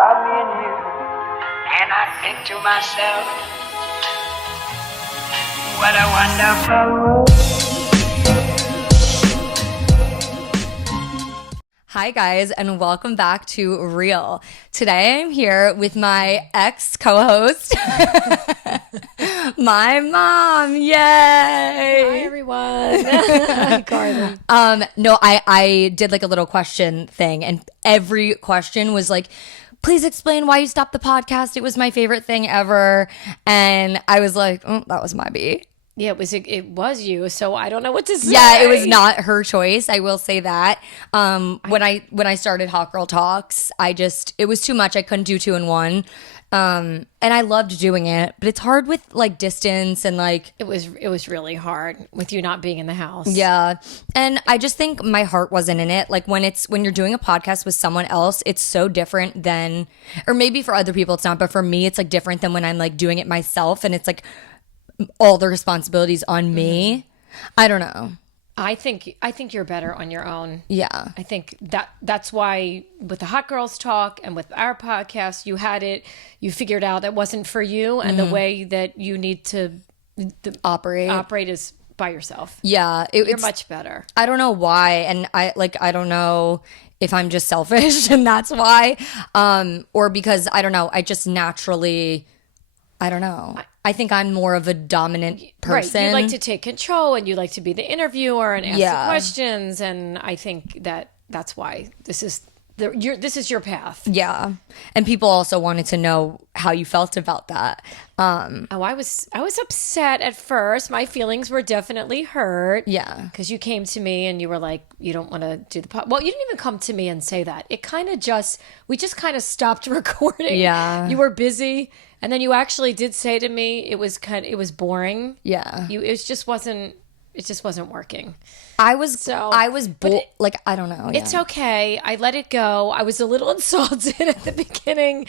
about me and you, and I think to myself, what a wonderful world. Hi guys, and welcome back to Real. Today I'm here with my ex co-host, my mom. Yay! Hi everyone. Hi Carly. No, I did like a little question thing, and every question was like, please explain why you stopped the podcast. It was my favorite thing ever. And I was like, that was my B. Yeah, it was you, so I don't know what to say. Yeah, it was not her choice. I will say that. When I started Hot Girl Talks, it was too much. I couldn't do 2 in 1. And I loved doing it, but it's hard with like distance and like it was really hard with you not being in the house. Yeah. And I just think my heart wasn't in it. Like when you're doing a podcast with someone else, it's so different than, or maybe for other people it's not, but for me it's like different than when I'm like doing it myself and it's like all the responsibilities on me. Mm-hmm. I don't know. I think you're better on your own. Yeah. I think that's why with the Hot Girls Talk and with our podcast, you figured out that wasn't for you, and the way that you need to operate is by yourself. Yeah. You're much better. I don't know why. And I don't know if I'm just selfish and that's why, or because I don't know. I just naturally, I don't know. I think I'm more of a dominant person. Right. You like to take control and you like to be the interviewer and ask the questions. And I think that's why this is your path. Yeah. And people also wanted to know how you felt about that. I was upset at first. My feelings were definitely hurt. Yeah. Because you came to me and you were like, you don't want to do the podcast. Well, you didn't even come to me and say that. We just kind of stopped recording. Yeah. You were busy. And then you actually did say to me it was boring. Yeah. It just wasn't working. I don't know. It's okay. I let it go. I was a little insulted at the beginning,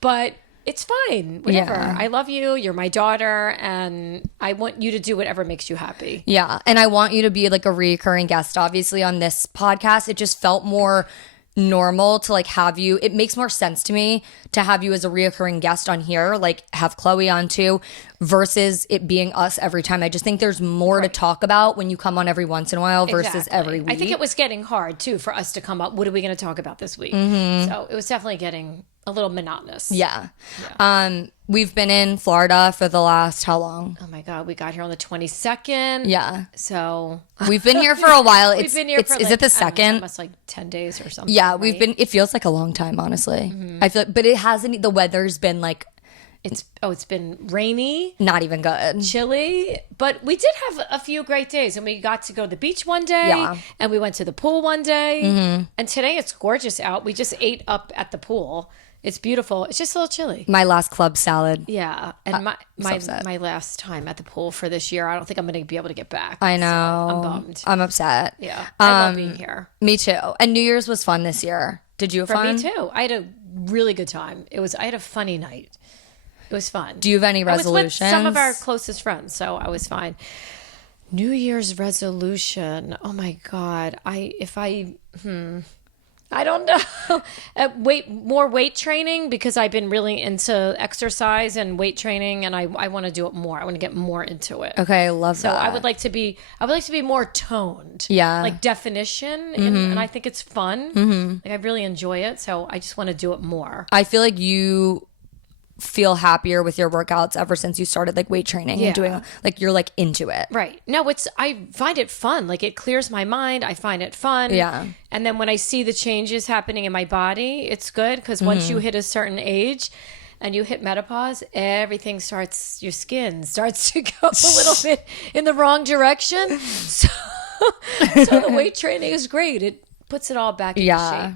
but it's fine. Whatever. Yeah. I love you. You're my daughter, and I want you to do whatever makes you happy. Yeah. And I want you to be like a recurring guest, obviously, on this podcast. It just felt more normal to like have you. It makes more sense to me to have you as a reoccurring guest on here, like have Chloe on too, versus it being us every time. I just think there's more to talk about when you come on every once in a while versus every week. I think it was getting hard too for us to come up. What are we going to talk about this week? Mm-hmm. So it was definitely getting a little monotonous. Yeah. We've been in Florida for the last how long? Oh my God, we got here on the 22nd. Yeah. So we've been here for a while. We've been here for is it the second? Almost like 10 days or something. Yeah, right? it feels like a long time, honestly. Mm-hmm. I feel like, but it hasn't, the weather's been like, it's been rainy, not even good, chilly, but we did have a few great days, and we got to go to the beach one day, and we went to the pool one day, and today it's gorgeous out. We just ate up at the pool. It's beautiful. It's just a little chilly. My last club salad. Yeah, and my last time at the pool for this year, I don't think I'm going to be able to get back. I know. So I'm bummed. I'm upset. Yeah, I love being here. Me too. And New Year's was fun this year. Did you have fun? For me too. I had a really good time. I had a funny night. It was fun. Do you have any resolutions? I was with some of our closest friends, so I was fine. New Year's resolution. Oh my God. I don't know. More weight training, because I've been really into exercise and weight training, and I want to do it more. I want to get more into it. Okay, I love that. So I would like to be more toned. Yeah. Like definition, and I think it's fun. Mm-hmm. Like I really enjoy it, so I just want to do it more. I feel like you feel happier with your workouts ever since you started like weight training and doing like you're like into it. Right. No, I find it fun. Like it clears my mind. I find it fun. Yeah. And then when I see the changes happening in my body, it's good, because once you hit a certain age and you hit menopause, your skin starts to go a little bit in the wrong direction. So the weight training is great. It puts it all back into shape.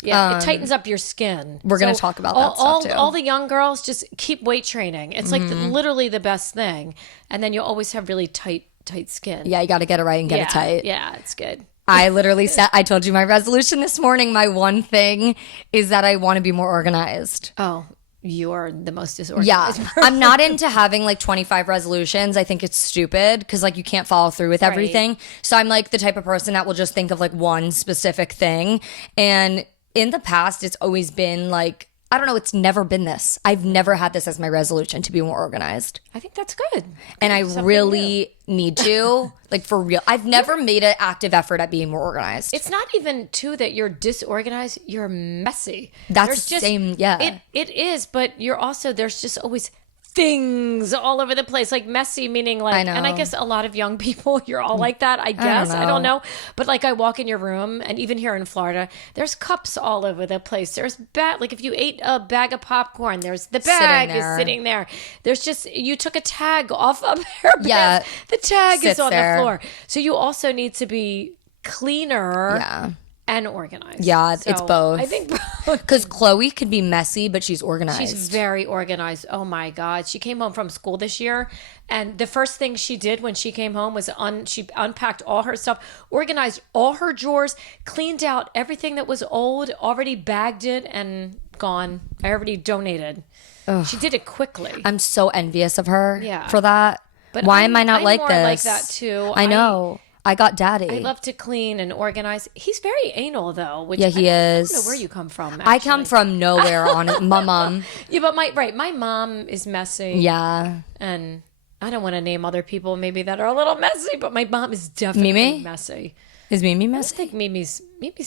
Yeah, it tightens up your skin. We're going to talk about that stuff too. All the young girls, just keep weight training. It's like literally the best thing. And then you'll always have really tight skin. Yeah, you got to get it right and get it tight. Yeah, it's good. I literally said, I told you my resolution this morning. My one thing is that I want to be more organized. Oh, you are the most disorganized person. I'm not into having like 25 resolutions. I think it's stupid because like you can't follow through with everything. So I'm like the type of person that will just think of like one specific thing. And in the past, it's always been like I don't know, it's never been this. I've never had this as my resolution to be more organized. I think that's good. And I Something really need to, like for real. I've never made an active effort at being more organized. It's not even too that you're disorganized, you're messy. That's the same, yeah. It is, but you're also, there's just always things all over the place, like messy, meaning like, I know. and I guess a lot of young people, you're all like that, I guess. I don't know. But like I walk in your room, and even here in Florida, there's cups all over the place. There's like if you ate a bag of popcorn, there's the bag is sitting there. There's just, you took a tag off of her bed. Yeah. The tag is on there. the floor. So you also need to be cleaner. Yeah. And organized. Yeah, it's both. I think both. Because Chloe can be messy, but she's organized. She's very organized. Oh my God. She came home from school this year, and the first thing she did when she came home was she unpacked all her stuff, organized all her drawers, cleaned out everything that was old, already bagged it, and gone. I already donated. Ugh. She did it quickly. I'm so envious of her for that. But why am I not I'm like more this? like that too. I know. I got daddy. I love to clean and organize. He's very anal though. Which yeah, he is. I don't know where you come from. Actually. I come from nowhere on it. My mom. Yeah, but my mom is messy. Yeah. And I don't want to name other people maybe that are a little messy, but my mom is definitely Mimi? messy. Is Mimi messy? I think Mimi's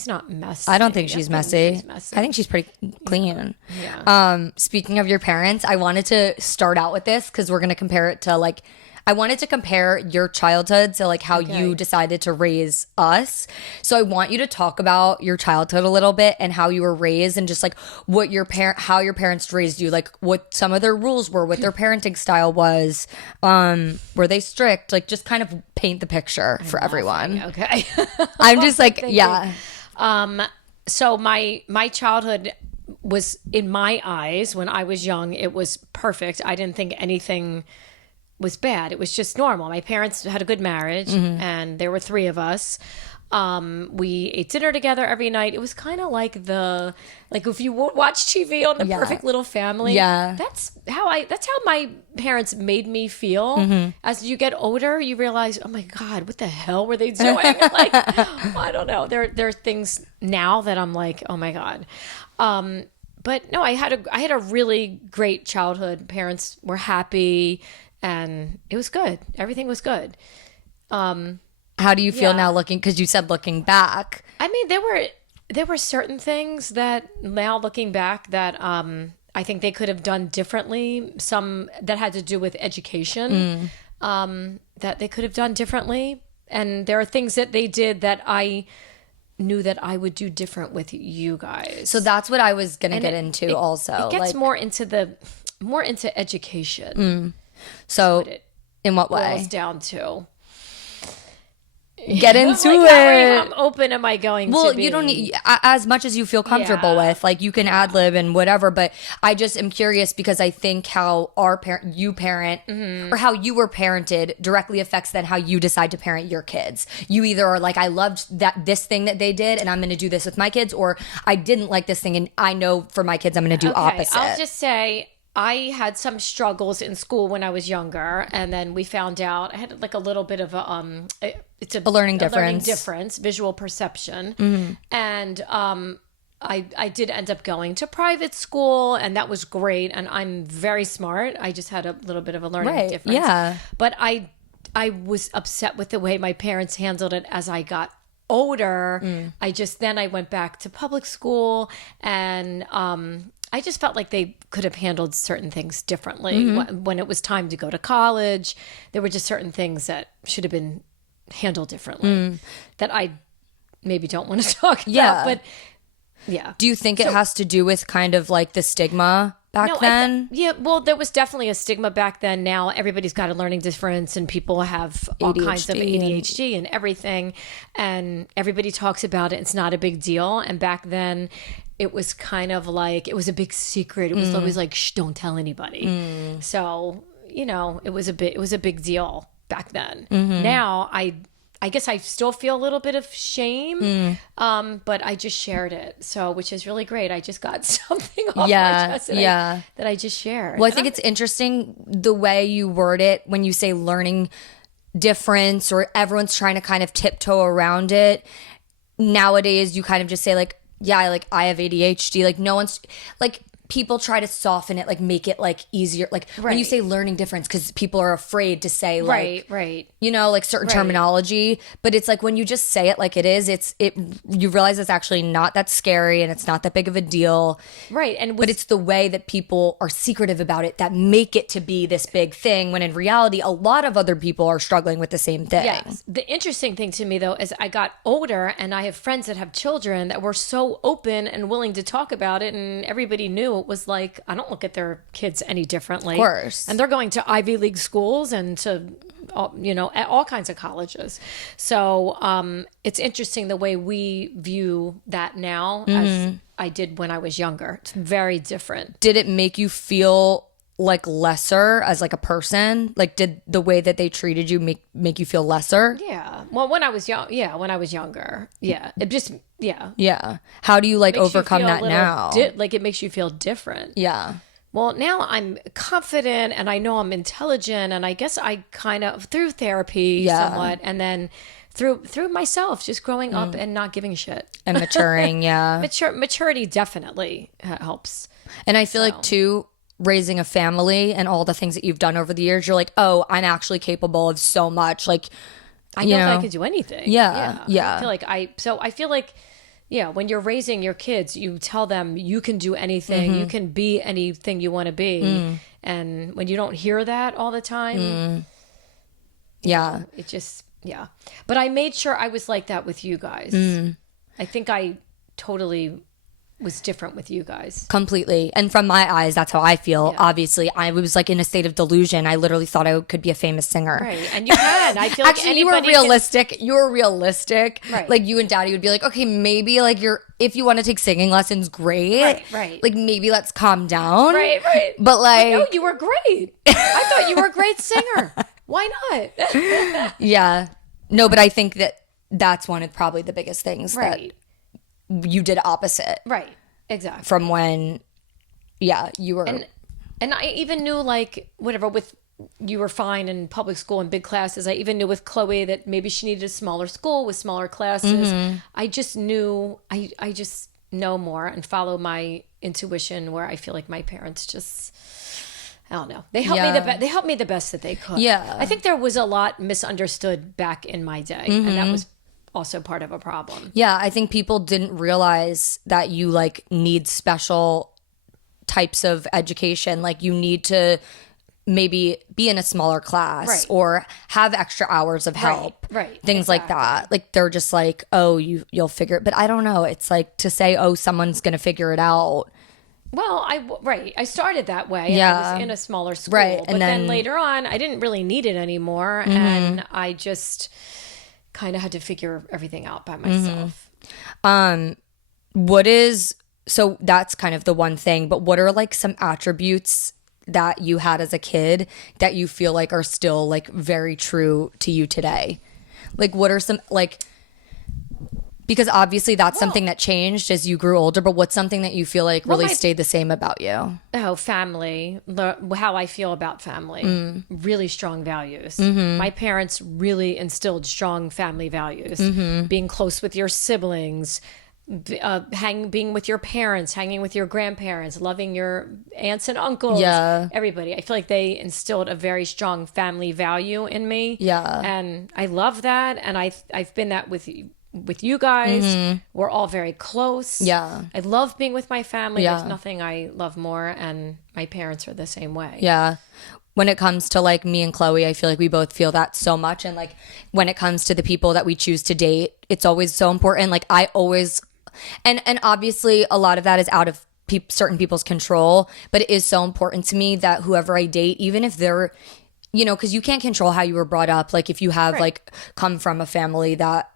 not messy. I don't think she's messy. Mimi's messy. I think she's pretty clean. Yeah. Speaking of your parents, I wanted to start out with this because we're going to compare it to like, I wanted to compare your childhood to like how you decided to raise us. So I want you to talk about your childhood a little bit and how you were raised and just like what how your parents raised you, like what some of their rules were, what their parenting style was. Were they strict? Like just kind of paint the picture for everyone. Okay. I'm just like, yeah. So my childhood was, in my eyes, when I was young, it was perfect. I didn't think anything was bad. It was just normal. My parents had a good marriage, and there were three of us. We ate dinner together every night. It was kind of like if you watch TV on The Perfect Little Family. Yeah. That's how my parents made me feel. As you get older, you realize, oh my God, what the hell were they doing? Like, I don't know. There are things now that I'm like, oh my God. But no, I had a really great childhood. Parents were happy. And it was good. Everything was good. How do you feel now because you said looking back? I mean, there were certain things that now looking back that I think they could have done differently. Some that had to do with education that they could have done differently. And there are things that they did that I knew that I would do different with you guys. So that's what I was going to get into also. It gets more into education. So in what way? Boils down to. Get into like, it. How open am I going to be? Well, you don't need as much as you feel comfortable with. Like you can ad lib and whatever, but I just am curious because I think how you parent or how you were parented directly affects then how you decide to parent your kids. You either are like, I loved this thing that they did and I'm going to do this with my kids, or I didn't like this thing and I know for my kids I'm going to do opposite. I'll just say I had some struggles in school when I was younger, and then we found out I had like a little bit of a learning difference, visual perception, and I did end up going to private school, and that was great. And I'm very smart. I just had a little bit of a learning difference. Yeah, but I was upset with the way my parents handled it as I got older. I went back to public school, and I just felt like they could have handled certain things differently. When it was time to go to college, there were just certain things that should have been handled differently that I maybe don't want to talk about. But yeah. Do you think it has to do with kind of like the stigma back then? Well, there was definitely a stigma back then. Now everybody's got a learning difference and people have all kinds of ADHD and everything. And everybody talks about it. It's not a big deal. And back then it was kind of like, it was a big secret. It was always like, shh, don't tell anybody. So, it was a big deal back then. Now I guess I still feel a little bit of shame, but I just shared it. So, which is really great. I just got something off my chest that I just shared. Well, I think it's interesting the way you word it when you say learning difference or everyone's trying to kind of tiptoe around it. Nowadays, you kind of just say like, yeah, like I have ADHD. Like no one's like people try to soften it, like make it like easier. Like when you say learning difference, because people are afraid to say like, you know, like certain terminology. But it's like when you just say it like it is, you realize it's actually not that scary and it's not that big of a deal. Right. But it's the way that people are secretive about it that make it to be this big thing, when in reality, a lot of other people are struggling with the same thing. Yes. The interesting thing to me, though, is I got older and I have friends that have children that were so open and willing to talk about it. And everybody knew it was like, I don't look at their kids any differently. Of course. And they're going to Ivy League schools and to, you know, at all kinds of colleges. So it's interesting the way we view that now as I did when I was younger. It's very different. Did it make you feel like lesser as like a person? Like, did the way that they treated you make you feel lesser? Yeah. Well, when I was young, when I was younger, it just, Yeah. How do you like makes you overcome feel a that little now? like it makes you feel different. Yeah. Well, now I'm confident and I know I'm intelligent, and I guess I kind of through therapy somewhat, and then through myself just growing up and not giving a shit And maturing, yeah. Maturity definitely helps. And I feel like too, raising a family and all the things that you've done over the years, you're like, oh, I'm actually capable of so much. Like, I know if I could do anything. Yeah. I feel like when you're raising your kids, you tell them you can do anything, you can be anything you want to be. And when you don't hear that all the time, it just, But I made sure I was like that with you guys. I think I totally was different with you guys. Completely. And from my eyes, that's how I feel. Obviously, I was like in a state of delusion. I literally thought I could be a famous singer. Right. And you can. I feel like actually, you were realistic. You were realistic. Right. Like you and Daddy would be like, okay, maybe like if you want to take singing lessons, great. Right. Like maybe let's calm down. Right. But like, no, you were great. I thought you were a great singer. Why not? Yeah. No, but I think that's one of probably the biggest things that you did opposite. Right. Exactly. From when, you were. And I even knew like whatever with you were fine in public school and big classes. I even knew with Chloe that maybe she needed a smaller school with smaller classes. I just knew, I just know more and follow my intuition, where I feel like my parents just, I don't know. They helped me they helped me the best that they could. Yeah. I think there was a lot misunderstood back in my day, and that was also part of a problem. Yeah, I think people didn't realize that you like need special types of education. Like you need to maybe be in a smaller class or have extra hours of help. Right. Things like that. Like they're just like, oh, you'll figure it. But I don't know. It's like to say, oh, someone's going to figure it out. Well, I started that way. And I was in a smaller school. Right. But then later on, I didn't really need it anymore. And I just kind of had to figure everything out by myself. So that's kind of the one thing, but what are like some attributes that you had as a kid that you feel like are still like very true to you today? Like what are some like, because obviously that's something that changed as you grew older, but what's something that you feel like really stayed the same about you? Oh, family, how I feel about family, really strong values. My parents really instilled strong family values, being close with your siblings, being with your parents, hanging with your grandparents, loving your aunts and uncles, everybody. I feel like they instilled a very strong family value in me. And I love that. And I've been that with you guys. We're all very close. I love being with my family. There's nothing I love more, and my parents are the same way. When it comes to like me and Chloe, I feel like we both feel that so much. And like when it comes to the people that we choose to date, it's always so important. Like I always, and obviously a lot of that is out of certain people's control, but it is so important to me that whoever I date, even if they're, you know, because you can't control how you were brought up. Like if you have like come from a family that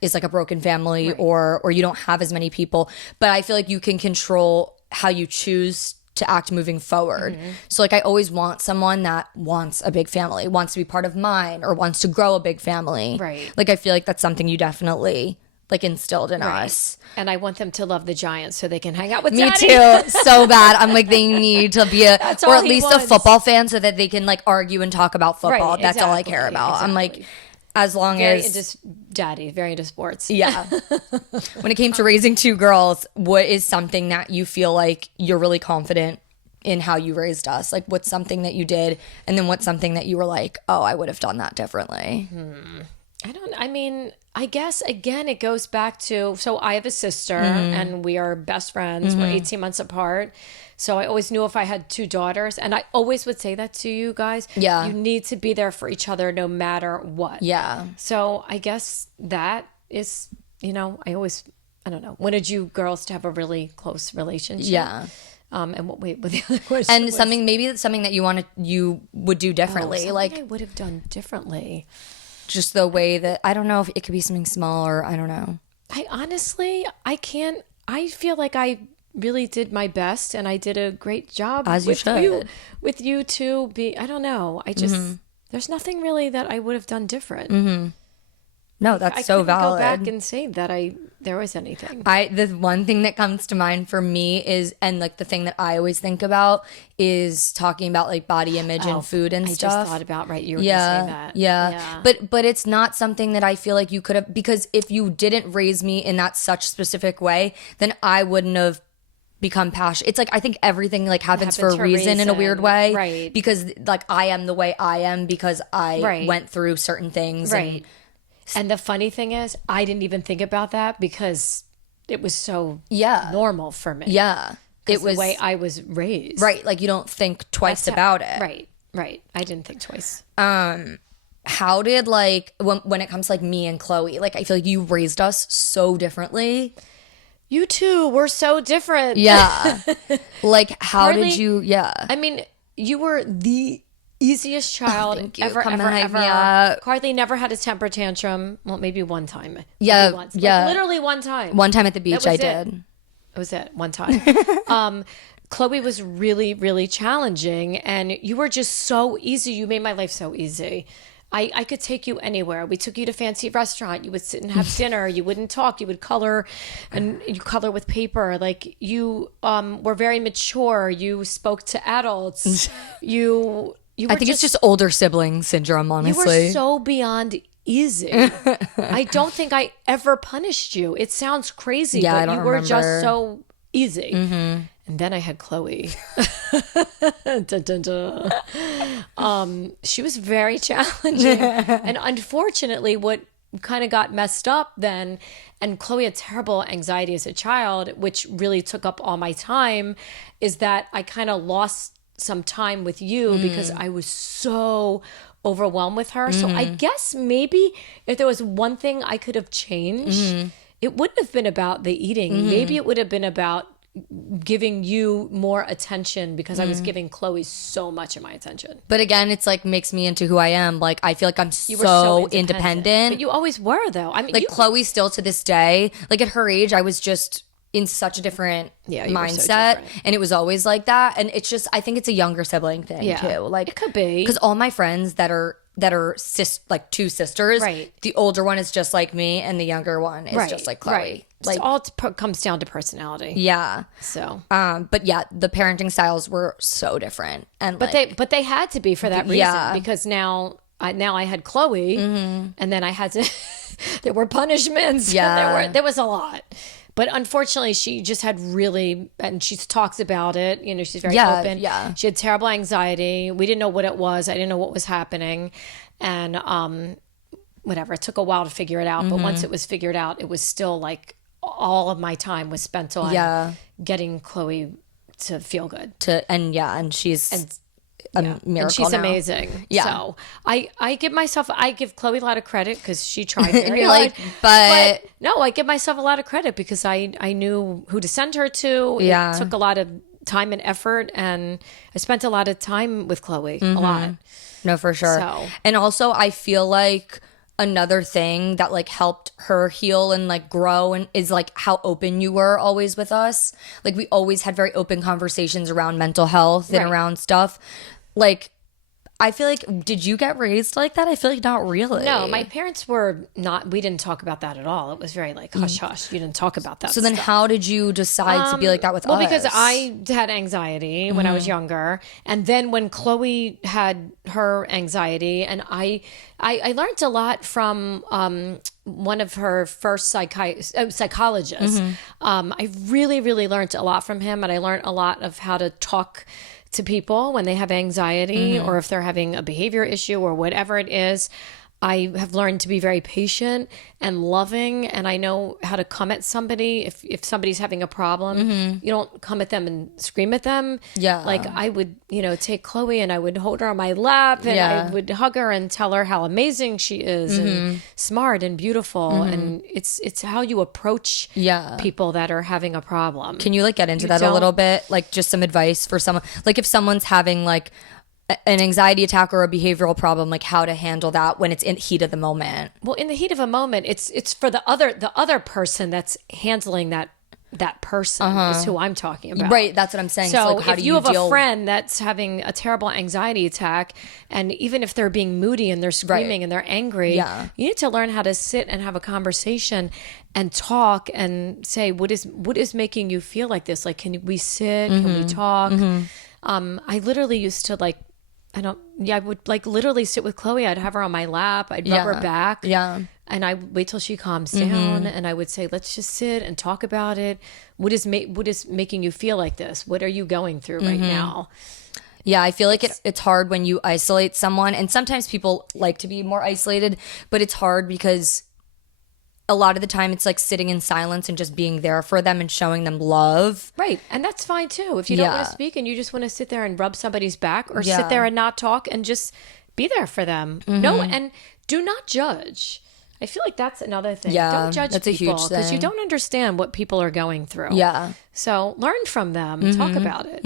is like a broken family, or you don't have as many people, but I feel like you can control how you choose to act moving forward. So like I always want someone that wants a big family, wants to be part of mine, or wants to grow a big family. Like I feel like that's something you definitely like instilled in us. And I want them to love the Giants so they can hang out with me Daddy. too, so bad. I'm like, they need to be or at least wants. a football fan so that they can like argue and talk about football. That's all I care about. Exactly. I'm like, as long Very as into daddy, very into sports. yeah. When it came to raising two girls, what is something that you feel like you're really confident in how you raised us? Like, what's something that you did, and then what's something that you were like, oh, I would have done that differently? I guess, again, it goes back to, so I have a sister and we are best friends. We're 18 months apart. So I always knew if I had two daughters, and I always would say that to you guys. Yeah. You need to be there for each other no matter what. Yeah. So I guess that is, I don't know, wanted you girls to have a really close relationship. Yeah. And what the other question And was? something that you would do differently. Something like, I would have done differently. just the way that, I don't know if it could be something small or I don't know. I honestly, I feel like I really did my best and I did a great job. As you should. With you two I don't know. I just, there's nothing really that I would have done different. No, that's I so couldn't valid. go back and say that there was anything. The one thing that comes to mind for me is, and like the thing that I always think about is talking about like body image and food and I stuff. just thought about, you were going to say that. Yeah. But it's not something that I feel like you could have, because if you didn't raise me in that such specific way, then I wouldn't have become passionate. It's like, I think everything like happens for a reason in a weird way. Right. Because like I am the way I am because I went through certain things. Right. And the funny thing is, I didn't even think about that because it was so normal for me. Yeah. It was the way I was raised. Right. Like you don't think twice about it. Right. I didn't think twice. How did like when it comes to like me and Chloe, like I feel like you raised us so differently. You two were so different. Yeah. Like how Hardly- did you I mean, you were the easiest child thank you. ever, Come ever, hype ever. me up. Hardly never had a temper tantrum. Well, maybe one time. Yeah, Maybe once. yeah. Like, literally one time. One time at the beach That I was it. did. That was it. One time. Chloe was really, really challenging, and you were just so easy. You made my life so easy. I could take you anywhere. We took you to fancy restaurant. You would sit and have dinner. You wouldn't talk. You would color, and you color with paper. Like you were very mature. You spoke to adults. You I think it's just older sibling syndrome, honestly. You were so beyond easy. I don't think I ever punished you. It sounds crazy, Yeah, I but don't you were just remember. so easy. And then I had Chloe. Dun, dun, dun. She was very challenging. And unfortunately, what kind of got messed up then, and Chloe had terrible anxiety as a child, which really took up all my time, is that I kind of lost some time with you because I was so overwhelmed with her. So I guess maybe if there was one thing I could have changed, it wouldn't have been about the eating. Maybe it would have been about giving you more attention because I was giving Chloe so much of my attention. But again, it's like makes me into who I am. Like I feel like I'm You were so independent. But you always were, though. I mean, Like Chloe still to this day, like at her age, I was just in such a different Yeah, you were so mindset, different. and it was always like that. And it's just, I think it's a younger sibling thing too. Like it could be. because all my friends that are like two sisters, Right. the older one is just like me, and the younger one is just like Chloe. Right. Like It all comes down to personality. yeah. So, But yeah, the parenting styles were so different, and but they had to be for that reason Yeah. because now I had Chloe, and then I had to. There were punishments. Yeah. there was a lot. But unfortunately, she just had really, and she talks about it. You know, she's very open. Yeah. She had terrible anxiety. We didn't know what it was. I didn't know what was happening, and whatever. It took a while to figure it out. But once it was figured out, it was still like all of my time was spent on getting Chloe to feel good. and she's a miracle And she's now. amazing. Yeah. So I give Chloe a lot of time because she tried very You're hard. like, but No, I give myself a lot of credit because I knew who to send her to. Yeah. It took a lot of time and effort, and I spent a lot of time with Chloe, a lot. no, for sure. So- And also, I feel like another thing that like helped her heal and like grow and is like how open you were always with us. Like we always had very open conversations around mental health and Right. around stuff. Like I feel like, did you get raised like that? I feel like not really. No, my parents were not. We didn't talk about that at all. It was very like hush hush. You didn't talk about that. So then, how did you decide to be like that with us? Well, because I had anxiety when I was younger, and then when Chloe had her anxiety, and I learned a lot from one of her first psychologists. I really, really learned a lot from him, and I learned a lot of how to talk to people when they have anxiety or if they're having a behavior issue or whatever it is. I have learned to be very patient and loving, and I know how to come at somebody. If somebody's having a problem, you don't come at them and scream at them. Yeah. Like I would, take Chloe and I would hold her on my lap and I would hug her and tell her how amazing she is and smart and beautiful. And it's how you approach people that are having a problem. Can you like get into that a little bit? Like just some advice for someone, like if someone's having like an anxiety attack or a behavioral problem, like how to handle that when it's in heat of the moment. Well, in the heat of a moment, it's for the other person that's handling that person is who I'm talking about. Right, that's what I'm saying. So like, how if do you have deal a friend that's having a terrible anxiety attack, and even if they're being moody and they're screaming and they're angry, you need to learn how to sit and have a conversation and talk and say, what is making you feel like this? Like, can we sit? Can we talk? I literally used to like, I would like literally sit with Chloe. I'd have her on my lap. I'd rub her back. Yeah. And I wait till she calms down, and I would say, let's just sit and talk about it. What is making you feel like this? What are you going through right now? Yeah, I feel like it's hard when you isolate someone, and sometimes people like to be more isolated, but it's hard because a lot of the time it's like sitting in silence and just being there for them and showing them love. Right. And that's fine too. If you don't want to speak and you just want to sit there and rub somebody's back or sit there and not talk and just be there for them. No, and do not judge. I feel like that's another thing. Yeah, don't judge that's people a huge because you thing. don't understand what people are going through. Yeah. So learn from them. Talk about it.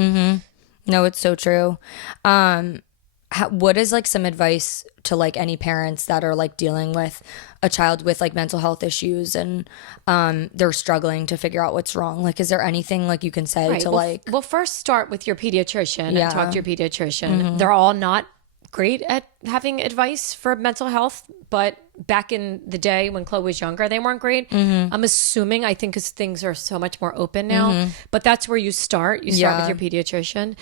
No, it's so true. What is like some advice to like any parents that are like dealing with a child with like mental health issues and they're struggling to figure out what's wrong? Like, is there anything like you can say to well, first start with your pediatrician and talk to your pediatrician. They're all not great at having advice for mental health, but back in the day when Chloe was younger, they weren't great. I'm assuming, I think because things are so much more open now, but that's where you start. You start with your pediatrician.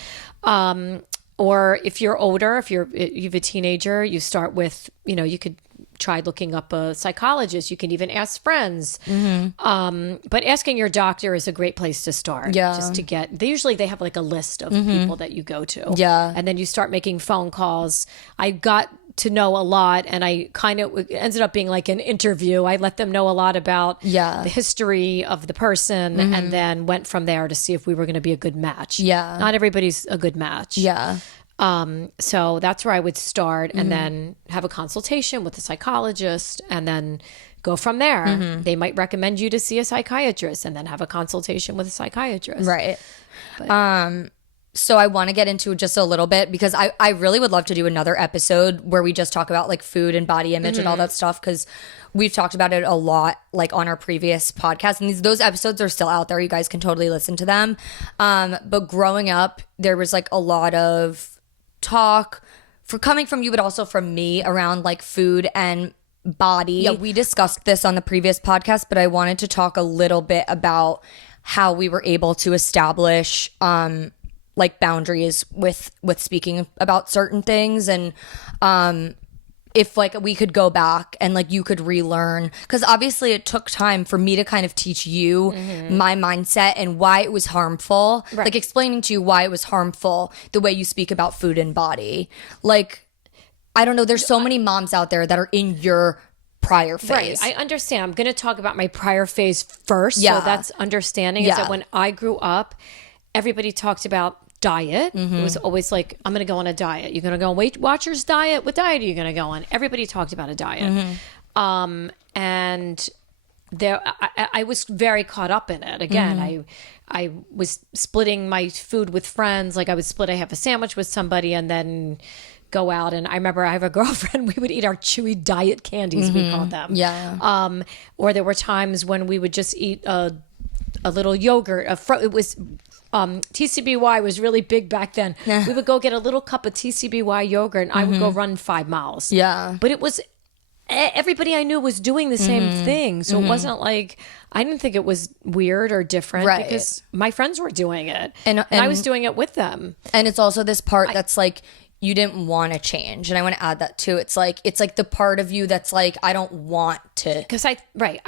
Or if you're older, if you have a teenager, you start with, you could try looking up a psychologist. You can even ask friends. But asking your doctor is a great place to start. Yeah. Just to they usually have like a list of people that you go to. Yeah. And then you start making phone calls. I got to know a lot, and I kind of ended up being like an interview. I let them know a lot about the history of the person, and then went from there to see if we were going to be a good match. Yeah. Not everybody's a good match. Yeah. So that's where I would start, and then have a consultation with a psychologist, and then go from there. They might recommend you to see a psychiatrist, and then have a consultation with a psychiatrist. Right. So I want to get into just a little bit because I really would love to do another episode where we just talk about like food and body image and all that stuff, because we've talked about it a lot like on our previous podcast, and those episodes are still out there. You guys can totally listen to them. But growing up, there was like a lot of talk coming from you, but also from me around like food and body. Yeah, we discussed this on the previous podcast, but I wanted to talk a little bit about how we were able to establish like boundaries with speaking about certain things, and if like we could go back and like you could relearn, because obviously it took time for me to kind of teach you my mindset and why it was harmful, like explaining to you why it was harmful the way you speak about food and body. Like, I don't know, there's so many moms out there that are in your prior phase. Right. I understand. I'm going to talk about my prior phase first. So that's understanding is that when I grew up, everybody talked about diet. It was always like, I'm going to go on a diet. You're going to go on Weight Watchers diet? What diet are you going to go on? Everybody talked about a diet. And there, I was very caught up in it. Again, I was splitting my food with friends. Like I would split, I have a sandwich with somebody and then go out. And I remember I have a girlfriend, we would eat our chewy diet candies, we called them. Yeah. Or there were times when we would just eat a little yogurt. It was TCBY was really big back then. We would go get a little cup of TCBY yogurt, and I would go run 5 miles. Yeah. But it was everybody I knew was doing the same thing, so it wasn't like I didn't think it was weird or different because my friends were doing it, and I was doing it with them. And it's also this part that's like, you didn't want to change, and I want to add that too. It's like the part of you that's like, I don't want to, because I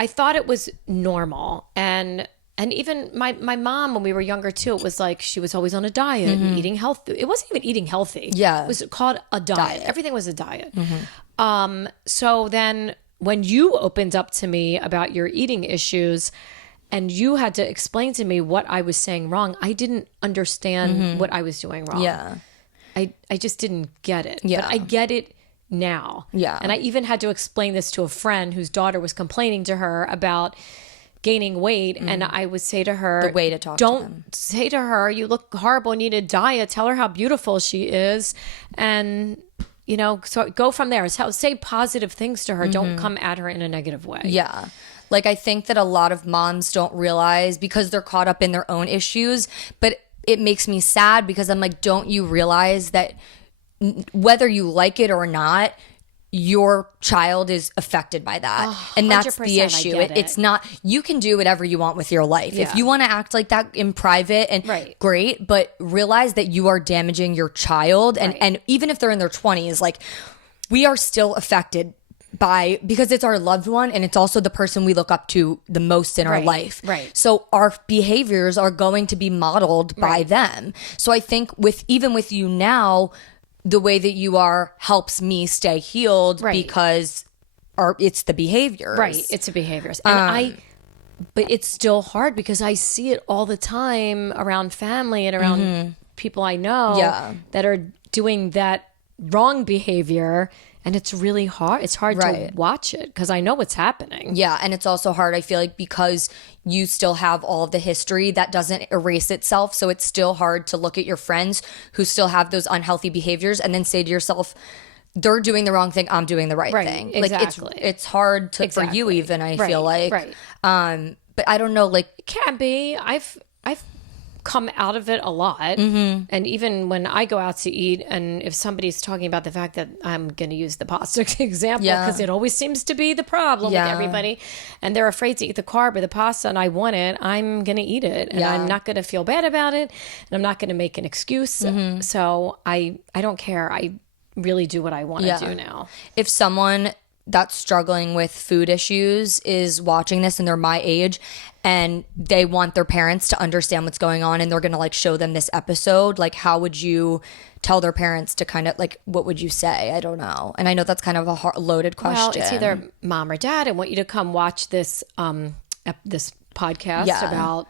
thought it was normal, and even my mom, when we were younger too, it was like she was always on a diet and eating healthy. It wasn't even eating healthy. Yeah, it was called a diet. Everything was a diet. So then when you opened up to me about your eating issues, and you had to explain to me what I was saying wrong, I didn't understand what I was doing wrong. Yeah. I just didn't get it. Yeah. But I get it now. Yeah. And I even had to explain this to a friend whose daughter was complaining to her about gaining weight. And I would say to her, the way to talk to them. Don't say to her, you look horrible, you need a diet. Tell her how beautiful she is. And, you know, so go from there. So say positive things to her. Don't come at her in a negative way. Yeah. Like, I think that a lot of moms don't realize, because they're caught up in their own issues, but it makes me sad because I'm like, don't you realize that whether you like it or not, your child is affected by that. And that's the issue. It's not, you can do whatever you want with your life. If you want to act like that in private, and great, but realize that you are damaging your child. And even if they're in their 20s, like, we are still affected because it's our loved one, and it's also the person we look up to the most in our life. Right. So our behaviors are going to be modeled by them. So I think even with you now, the way that you are helps me stay healed because it's the behaviors. Right. It's the behaviors. And but it's still hard because I see it all the time around family and around people I know that are doing that wrong behavior. And it's really hard. It's hard to watch it because I know what's happening. Yeah. And it's also hard, I feel like, because you still have all of the history that doesn't erase itself. So it's still hard to look at your friends who still have those unhealthy behaviors and then say to yourself, they're doing the wrong thing, I'm doing the right thing. Exactly. Like, it's hard for you even, I feel like. Right. But I don't know, like, it can be. I've come out of it a lot. And even when I go out to eat, and if somebody's talking about the fact that, I'm going to use the pasta example because it always seems to be the problem with everybody, and they're afraid to eat the carb or the pasta, and I want it, I'm going to eat it, and I'm not going to feel bad about it, and I'm not going to make an excuse. So I don't care. I really do what I want to do now. If someone that's struggling with food issues is watching this and they're my age and they want their parents to understand what's going on, and they're going to like show them this episode, like, how would you tell their parents to kind of like, what would you say? I don't know. And I know that's kind of a loaded question. Well, it's either mom or dad. I want you to come watch this this podcast about.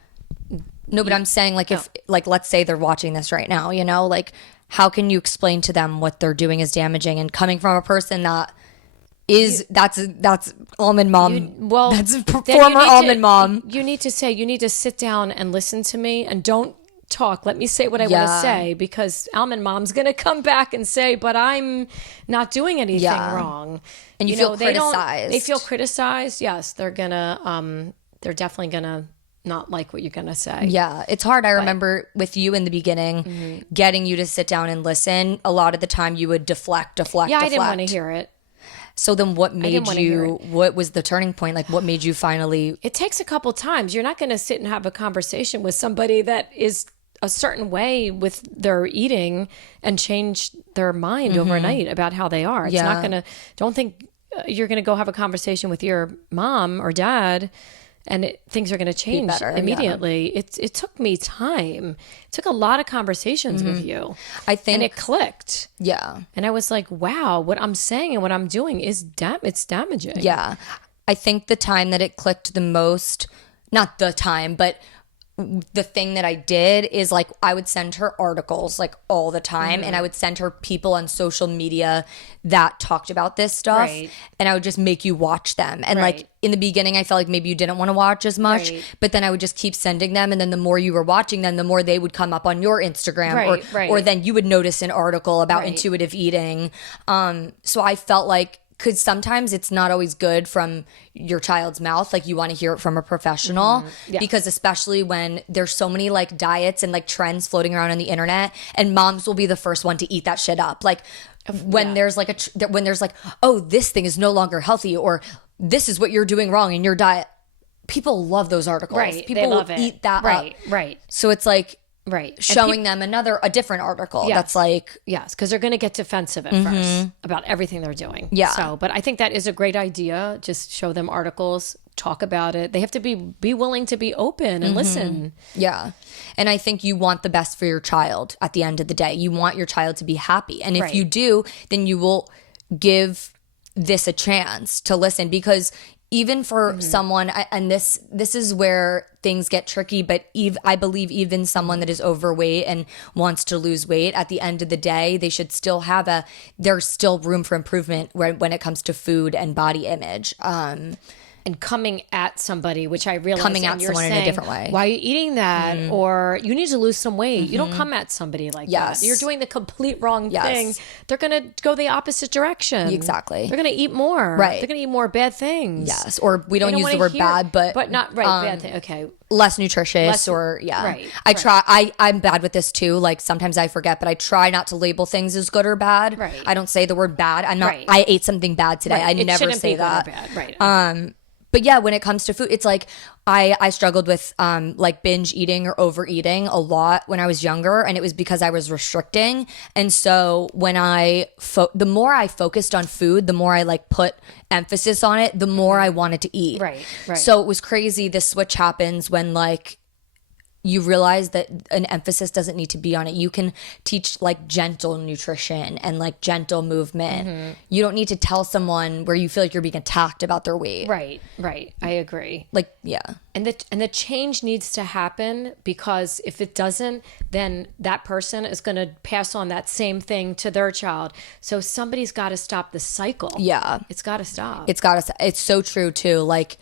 No, but I'm saying, like, if like, let's say they're watching this right now, you know, like, how can you explain to them what they're doing is damaging, and coming from a person that that's almond mom. That's former almond mom. You need to sit down and listen to me, and don't talk. Let me say what I want to say, because almond mom's going to come back and say, but I'm not doing anything wrong. And you feel criticized. They feel criticized. Yes, they're definitely going to not like what you're going to say. Yeah, it's hard. I remember with you in the beginning, getting you to sit down and listen. A lot of the time you would deflect. Yeah, I didn't want to hear it. So then what was the turning point? Like, what made you finally? It takes a couple times. You're not going to sit and have a conversation with somebody that is a certain way with their eating and change their mind overnight about how they are. It's not going to, don't think you're going to go have a conversation with your mom or dad and things are going to change immediately. Yeah. It took me time. It took a lot of conversations with you. I think. And it clicked. Yeah. And I was like, wow, what I'm saying and what I'm doing is it's damaging. Yeah. I think the time that it clicked the most, not the time, but the thing that I did is, like, I would send her articles like all the time, and I would send her people on social media that talked about this stuff, and I would just make you watch them. And like, in the beginning, I felt like maybe you didn't want to watch as much, but then I would just keep sending them, and then the more you were watching them, the more they would come up on your Instagram, or then you would notice an article about intuitive eating. So I felt like, because sometimes it's not always good from your child's mouth. Like you want to hear it from a professional because especially when there's so many like diets and like trends floating around on the internet, and moms will be the first one to eat that shit up. Like when there's like when there's like, oh, this thing is no longer healthy, or this is what you're doing wrong in your diet. People love those articles. Right. People They love will it. eat that Right. up. Right. So it's like Right. showing them a different article Yes. that's like, Yes, because they're going to get defensive at first about everything they're doing. Yeah. So, but I think that is a great idea. Just show them articles, talk about it. They have to be willing to be open and listen. yeah. And I think you want the best for your child at the end of the day. You want your child to be happy. And if Right. you do, then you will give this a chance to listen, because even for someone, and this is where things get tricky, but I believe even someone that is overweight and wants to lose weight, at the end of the day, they should still have there's still room for improvement when it comes to food and body image. And coming at somebody, which I realize Coming and at you're someone in a saying, different way. Why are you eating that? Or you need to lose some weight. You don't come at somebody like Yes. that. You're doing the complete wrong Yes. thing. They're going to go the opposite direction. Exactly. They're going to eat more. Right. They're going to eat more bad things. Yes. Or we They don't use the wanna word hear- bad, but not right. Bad thing. Okay. less nutritious Less- or right, I right. try I'm bad with this too. Like sometimes I forget, but I try not to label things as good or bad. Right. I don't say the word bad. I'm not Right. I ate something bad today. Right. I It never shouldn't say be good or that. bad. Right. But yeah, when it comes to food, it's like I struggled with like binge eating or overeating a lot when I was younger, and it was because I was restricting. And so when the more I focused on food, the more I like put emphasis on it, the more I wanted to eat. Right, right. So it was crazy. This switch happens when like you realize that an emphasis doesn't need to be on it. You can teach like gentle nutrition and like gentle movement. You don't need to tell someone where you feel like you're being attacked about their weight. Right. I agree. Like, yeah. And the change needs to happen, because if it doesn't, then that person is going to pass on that same thing to their child. So somebody's got to stop the cycle. Yeah. It's got to stop. It's so true too. Like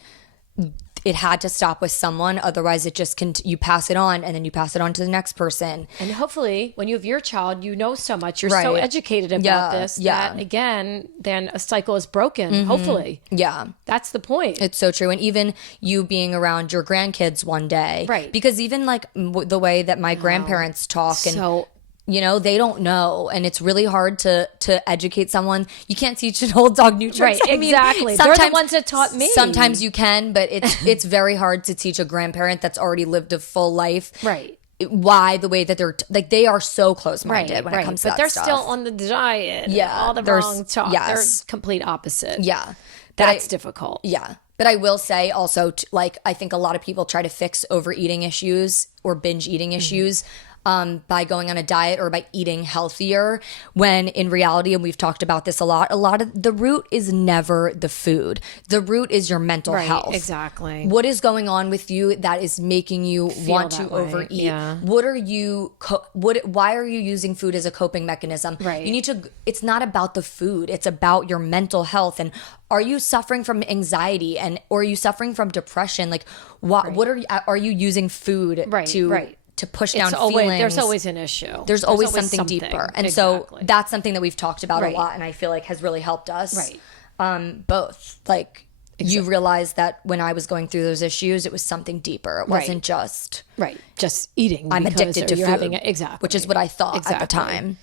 it had to stop with someone. Otherwise it just you pass it on, and then you pass it on to the next person. And hopefully when you have your child, you know so much, you're so Right. educated about Yeah, this yeah. that again, then a cycle is broken. Hopefully. Yeah. That's the point. It's so true. And even you being around your grandkids one day. Right. Because even like the way that my grandparents talk and so they don't know, and it's really hard to educate someone. You can't teach an old dog new tricks. Right, I mean, exactly. They're the ones that taught me. Sometimes you can, but it's very hard to teach a grandparent that's already lived a full life. Right. Why the way that they're like they are so close-minded Right, when it comes to but that they're stuff. still on the diet. and Yeah, all the there's- wrong talk. yes. They're complete opposite. Yeah. That's difficult. Yeah. But I will say also, like, I think a lot of people try to fix overeating issues or binge eating issues by going on a diet or by eating healthier, when in reality, and we've talked about this a lot of the root is never the food. The root is your mental Right, health. exactly. What is going on with you that is making you want to that way, overeat? yeah. What are you why are you using food as a coping mechanism? Right. You need to it's not about the food, it's about your mental health. And are you suffering from anxiety, or are you suffering from depression? Like what are you using food Right, to right. to push down It's always, feelings? there's always an issue. There's always something deeper. And Exactly. so that's something that we've talked about Right. a lot, and I feel like has really helped us. Right. Both. Like you realized that when I was going through those issues, it was something deeper. It Right. wasn't just Right. Just eating. I'm because addicted to you're food. having exactly. Which is what I thought at the Exactly.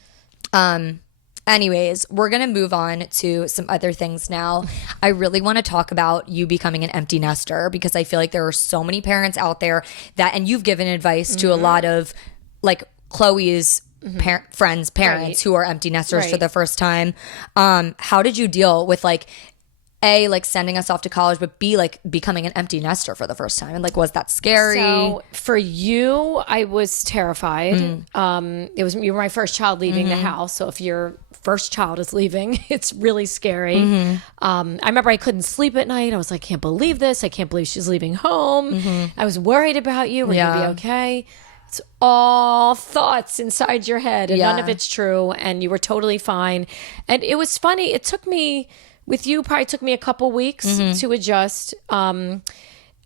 time. Anyways, we're going to move on to some other things now. I really want to talk about you becoming an empty nester, because I feel like there are so many parents out there and you've given advice to a lot of like Chloe's friends' parents Right. who are empty nesters for Right. the first time. How did you deal with like A, like sending us off to college, but B, like becoming an empty nester for the first time? And like, was that scary? So for you, I was terrified. You were my first child leaving the house. So if your first child is leaving, it's really scary. I remember I couldn't sleep at night. I was like, can't believe this. I can't believe she's leaving home. I was worried about you. Were you gonna be okay? It's all thoughts inside your head, and none Yeah. of it's true. And you were totally fine. And it was funny. It took me, with you, probably took me a couple weeks to adjust. And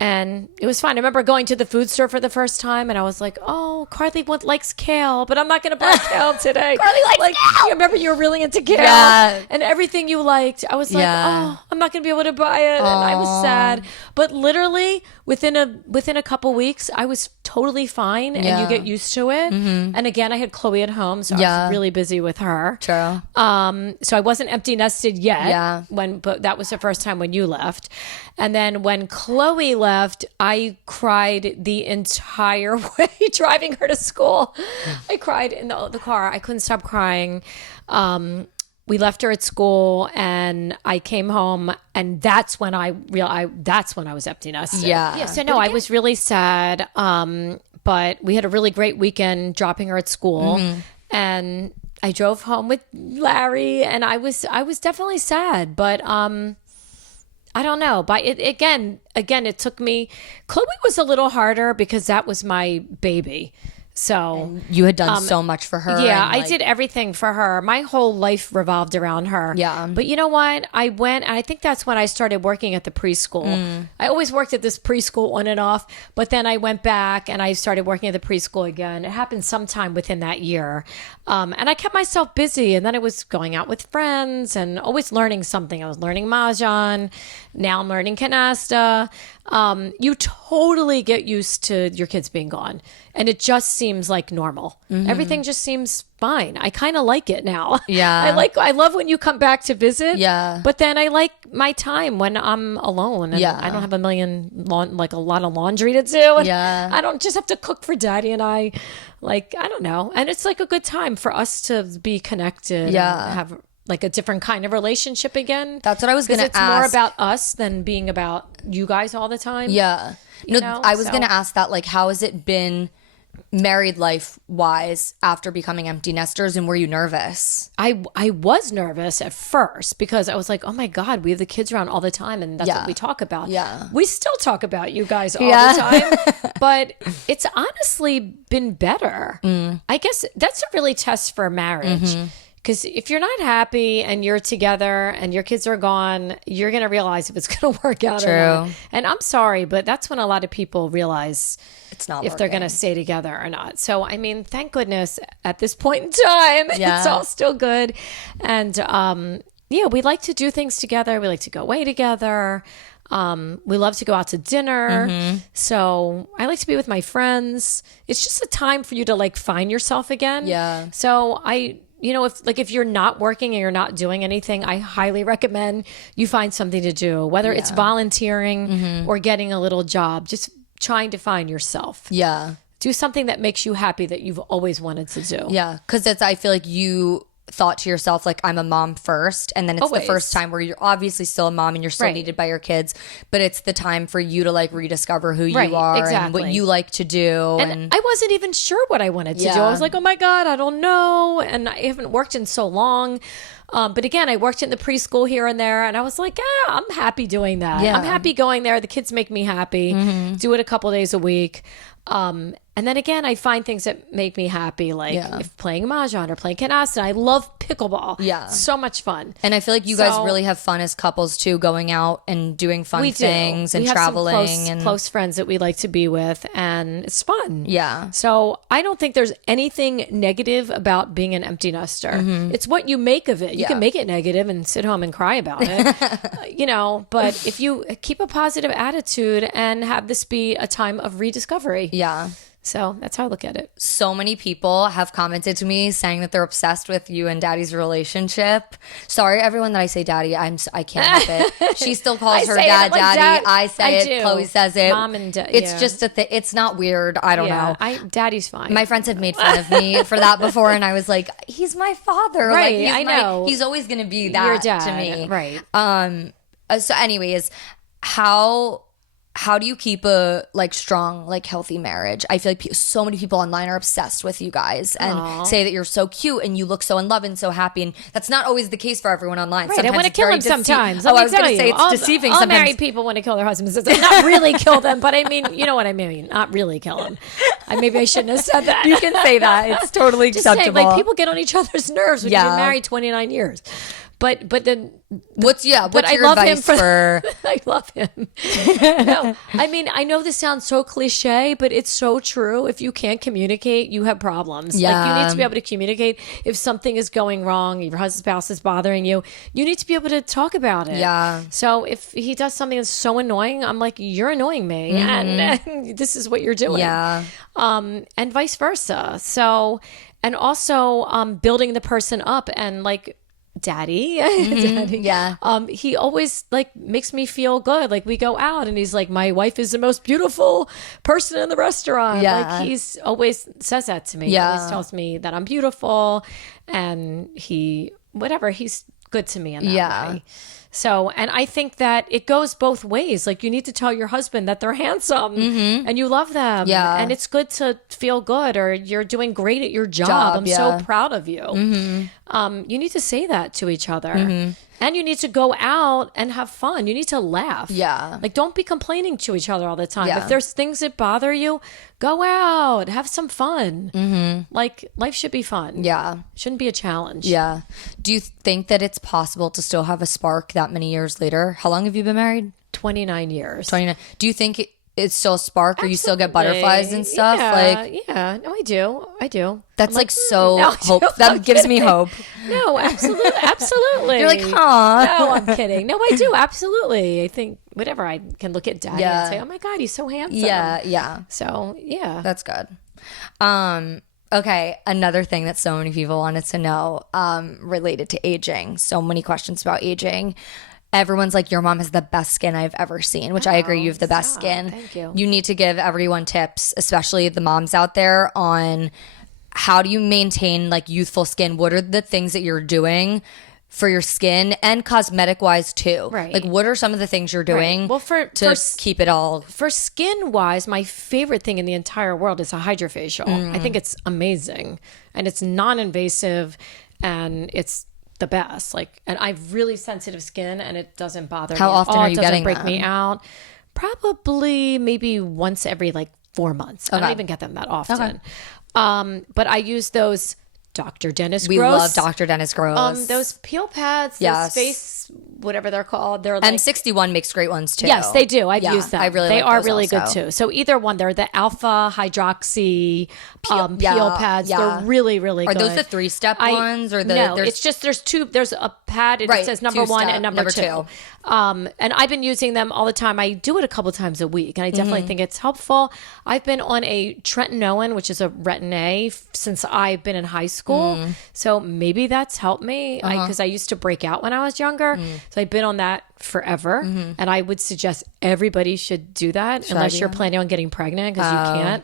And it was fun. I remember going to the food store for the first time, and I was like, "Oh, Carly likes kale, but I'm not going to buy kale today." Carly likes kale. You remember you were really into kale, and everything you liked. I was like, "Oh, I'm not going to be able to buy it," and I was sad. But literally within a couple weeks, I was totally fine, and you get used to it. And again, I had Chloe at home, so I was really busy with her. True. So I wasn't empty nested yet. Yeah. But that was the first time when you left. And then when Chloe left, I cried the entire way driving her to school. I cried in the car. I couldn't stop crying. We left her at school, and I came home, and that's when I was empty nested. Yeah. So no, I was really sad. But we had a really great weekend dropping her at school, and I drove home with Larry, and I was definitely sad, but I don't know. But again, it took me. Chloe was a little harder because that was my baby. So you had done so much for her. Yeah, and, I did everything for her. My whole life revolved around her. Yeah. But you know what? I went, and I think that's when I started working at the preschool. I always worked at this preschool on and off, but then I went back and I started working at the preschool again. It happened sometime within that year. And I kept myself busy, and then I was going out with friends and always learning something. I was learning Mahjong. Now I'm learning canasta. You totally get used to your kids being gone, and it just seems like normal. Everything just seems fine. I kind of like it now. Yeah. I love when you come back to visit. Yeah. But then I like my time when I'm alone, and Yeah. I don't have a lot of laundry to do. And Yeah. I don't just have to cook for Daddy and I. Like, I don't know. And it's like a good time for us to be connected. Yeah. And have like a different kind of relationship again. That's what I was going to ask. It's more about us than being about you guys all the time. Yeah. You know? I was going to ask that, like, how has it been married life wise after becoming empty nesters, and were you nervous? I was nervous at first because I was like, oh my God, we have the kids around all the time, and that's what we talk about. Yeah. We still talk about you guys all the time, but it's honestly been better. I guess that's a really test for marriage. Because if you're not happy and you're together and your kids are gone, you're going to realize if it's going to work out or not. And I'm sorry, but that's when a lot of people realize It's not if they're going to stay together or not. So, I mean, thank goodness at this point in time, it's all still good. And yeah, we like to do things together. We like to go away together. We love to go out to dinner. So I like to be with my friends. It's just a time for you to like find yourself again. Yeah. So if you're not working and you're not doing anything, I highly recommend you find something to do, whether it's volunteering or getting a little job, just trying to find yourself. Yeah. Do something that makes you happy that you've always wanted to do. Yeah. Because I feel like you thought to yourself, like, I'm a mom first, and then it's the first time where you're obviously still a mom and you're still needed by your kids, but it's the time for you to like rediscover who you are and what you like to do. And I wasn't even sure what I wanted to do. I was like, oh my God, I don't know. And I haven't worked in so long. But again, I worked in the preschool here and there, and I was like, I'm happy doing that. I'm happy going there. The kids make me happy. Do it a couple days a week. And then again, I find things that make me happy, like if playing Mahjong or playing canasta. I love pickleball. Yeah. So much fun. And I feel like you guys really have fun as couples too, going out and doing fun things and traveling. We have some close friends that we like to be with, and it's fun. Yeah. So I don't think there's anything negative about being an empty nester. It's what you make of it. You can make it negative and sit home and cry about it, but if you keep a positive attitude and have this be a time of rediscovery. Yeah. So that's how I look at it. So many people have commented to me saying that they're obsessed with you and Daddy's relationship. Sorry, everyone that I say Daddy. I can't help it. She still calls her dad like Daddy. Dad. I say it. Do. Chloe says it. Mom and Dad. It's just a thing. It's not weird. I don't know. Daddy's fine. My friends have made fun of me for that before, and I was like, he's my father. Right. Like, I know. He's always going to be that Your dad, to me. Right. So anyways, how do you keep a like strong, like healthy marriage? I feel like so many people online are obsessed with you guys and say that you're so cute and you look so in love and so happy, and that's not always the case for everyone online. Right, Sometimes I want to kill them sometimes. I was going to say it's deceiving. All Sometimes married people want to kill their husbands. Not really kill them, but I mean, you know what I mean. Not really kill them. Maybe I shouldn't have said that. You can say that. It's totally Just saying, acceptable. like, people get on each other's nerves when you've been married 29 years. But then what's but your I love him advice for I love him. No, I mean, I know this sounds so cliche, but it's so true. If you can't communicate, you have problems. Like, you Yeah. need to be able to communicate. If something is going wrong, your husband's spouse is bothering you, you need to be able to talk about it. Yeah. So if he does something that's so annoying, I'm like, you're annoying me, and this is what you're doing. Yeah. And vice versa. So, and also building the person up and like, daddy, daddy. Yeah. He always like makes me feel good. Like, we go out and he's like, my wife is the most beautiful person in the restaurant. Yeah. Like, he's always says that to me. Yeah. He always tells me that I'm beautiful, and he's good to me in that Yeah. way. So, and I think that it goes both ways. Like, you need to tell your husband that they're handsome and you love them. Yeah. And it's good to feel good, or you're doing great at your job. I'm yeah. so proud of you. You need to say that to each other. And you need to go out and have fun. You need to laugh. Yeah. Like, don't be complaining to each other all the time. Yeah. If there's things that bother you, go out, have some fun. Like, life should be fun. Yeah. Shouldn't be a challenge. Yeah. Do you think that it's possible to still have a spark that many years later? How long have you been married? 29 years. 29. Do you think it's still a spark, or you still get butterflies and stuff? Yeah. No, I do. That's I'm like so no, I hope. don't. That I'm gives me kidding. hope. No, absolutely. You're like, huh? No, I'm kidding. No, I do. Absolutely. I think whatever, I can look at daddy Yeah. and say, oh my God, he's so handsome. Yeah. So, yeah. That's good. Okay, another thing that so many people wanted to know related to aging. So many questions about aging. Everyone's like, your mom has the best skin I've ever seen, which I agree. You have the best skin. Thank you. You need to give everyone tips, especially the moms out there, on how do you maintain like youthful skin? What are the things that you're doing for your skin, and cosmetic wise too? Right. Like, what are some of the things you're doing Well, to keep it all? For skin wise, my favorite thing in the entire world is a hydrofacial. I think it's amazing, and it's non-invasive, and it's the best. Like, and I have really sensitive skin, and it doesn't bother How me at often all. are you It doesn't getting break me them? out. Probably maybe once every like 4 months. I don't even get them that often. But I use those Dr. Dennis We Gross. love Dr. Dennis Gross. Those peel pads, Yes. those face, whatever they're called. They're like, M61 makes great ones too. yes, they do. I've Yeah, used them. I really they like are those really also. good too. So either one, they're the alpha hydroxy peel yeah, pads. yeah. They're really, really Are good. those the 3-step ones, or the? No, there's- it's just there's two. There's a pad and Right, it says number 1 2-step, and number two. And I've been using them all the time. I do it a couple times a week, and I definitely think it's helpful. I've been on a tretinoin, which is a Retin-A, since I've been in high school. So maybe that's helped me because I used to break out when I was younger. So I've been on that forever, and I would suggest everybody should do that unless you're planning on getting pregnant, because you can't.